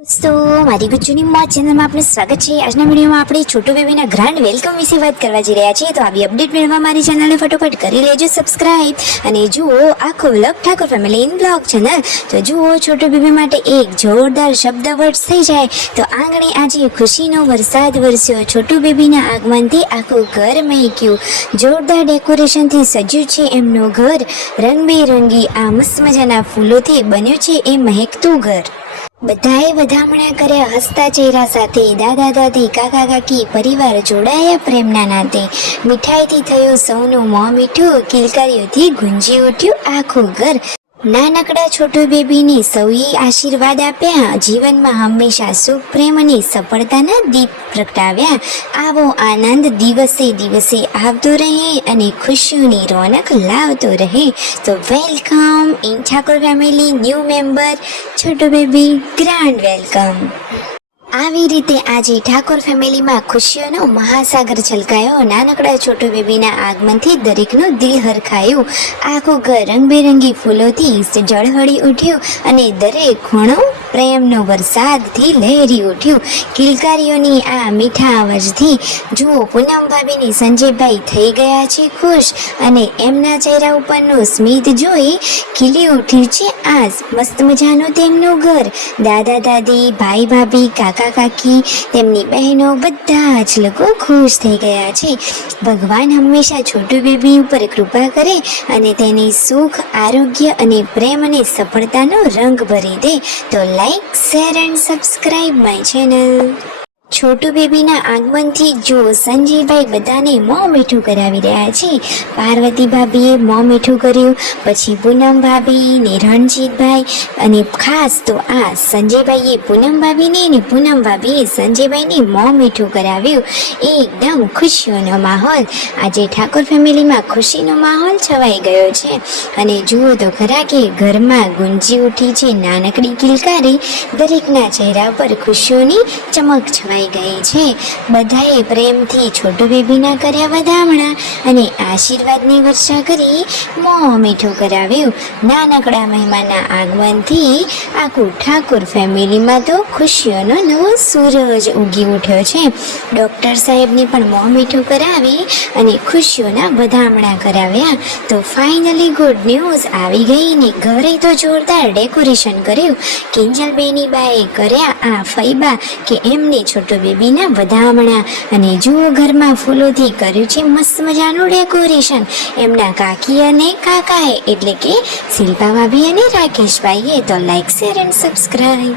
दोस्तों मारी गुज्जूनी मौज चैनल में आपने स्वागत है। आज विडियो में આપણે છોટુ બેબીના ગ્રાન્ડ વેલકમ વિશે વાત કરવા જઈ રહ્યા છીએ। તો આવી અપડેટ મેળવવા મારી ચેનલને ફટાફટ કરી લેજો સબસ્ક્રાઇબ અને જુઓ આખો vlog Thakor family in blog channel. તો જુઓ છોટુ બેબી માટે એક જોરદાર શબ્દ વર્ષ થઈ જાય તો આંગણે આજે ખુશીનો વરસાદ વરસ્યો। છોટુ બેબીના આગમનથી આખું ઘર મહેક્યું, જોરદાર ડેકોરેશનથી સજ્યું છે એમનું ઘર, રંગબેરંગી આ મસ્ત મજાના ફૂલોથી બન્યું છે એ મહેકતું ઘર। બધાએ વધામણા કર્યા હસતા ચહેરા સાથે, દાદા દાદી કાકા કાકી પરિવાર જોડાયા પ્રેમના નાતે, મીઠાઈથી થયું સૌનું મોં મીઠું, કિલકારીઓથી ગુંજી ઉઠ્યું આખું ઘર। નાનકડા છોટુ બેબીને સૌએ આશીર્વાદ આપ્યા, જીવનમાં હંમેશા સુખ પ્રેમ અને સફળતાના દીપ પ્રગટાવ્યા। આવો આનંદ દિવસે દિવસે આવતો રહે અને ખુશીઓની રોનક લાવતો રહે। તો welcome in Thakor family new member Chhotu baby, grand welcome. આવી રીતે આજે ઠાકોર ફેમિલીમાં ખુશીઓનો મહાસાગર છલકાયો। નાનકડા છોટુ બેબીના આગમનથી દરેકનું દિલ હરખાયું, આખું ઘર રંગબેરંગી ફૂલોથી ઝળહળી ઉઠ્યું અને દરેક ખૂણો પ્રેમનો વરસાદથી લહેરી ઉઠ્યું। કિલકારીઓની આ મીઠા અવાજથી જુઓ પૂનમ ભાભીની સંજયભાઈ થઈ ગયા છે ખુશ અને એમના ચહેરા ઉપરનું સ્મિત જોઈ ખીલી ઉઠ્યું છે આજ મસ્ત મજાનું તેમનું ઘર। દાદા દાદી ભાઈ ભાભી કાકા કાકી તેમની બહેનો બધા જ લોકો ખુશ થઈ ગયા છે। ભગવાન હંમેશા છોટુ બેબી ઉપર કૃપા કરે અને તેને સુખ આરોગ્ય અને પ્રેમ અને સફળતાનો રંગ ભરી દે। તો like share and subscribe my channel. Chhotu બેબીના આગમનથી જો સંજયભાઈ બધાને મોં મીઠું કરાવી રહ્યા છે। પાર્વતી ભાભીએ મોં મીઠું કર્યું, પછી પૂનમ ભાભી ને રણજીતભાઈ અને ખાસ તો આ સંજયભાઈએ પૂનમ ભાભીને અને પૂનમ ભાભીએ સંજયભાઈને મોં મીઠું કરાવ્યું। એકદમ ખુશીઓનો માહોલ, આજે ઠાકોર ફેમિલીમાં ખુશીનો માહોલ છવાઈ ગયો છે અને જુઓ તો ખરા કે ઘરમાં ગુંજી ઉઠી છે નાનકડી કિલકારી, દરેકના ચહેરા પર ખુશીઓની ચમક છવાઈ ગઈ છે। બધાએ પ્રેમથી છોટુ બેબીના કર્યા વધામણા અને આશીર્વાદની વર્ષા કરી મોં મીઠું કરાવ્યું। નાનકડા મહેમાનના આગમનથી આખું ઠાકોર ફેમિલીમાં તો ખુશીઓનો નવો સૂરજ ઉગી ઉઠ્યો છે। ડૉક્ટર સાહેબને પણ મોં મીઠું કરાવી અને ખુશીઓના વધામણા કરાવ્યા। તો ફાઇનલી ગુડ ન્યૂઝ આવી ગઈ ને ઘરે તો જોરદાર ડેકોરેશન કર્યું। કિંજલબેની બાએ કર્યા આ ફૈબા કે એમને છોટુ બેબીના વધામણા અને જુઓ ઘરમાં ફૂલોથી કર્યું છે મસ્ત મજાનું ડેકોરેશન એમના કાકી અને કાકાએ એટલે કે શિલ્પા ભાભી અને રાકેશભાઈએ। તો લાઈક શેર એન્ડ સબસ્ક્રાઇબ।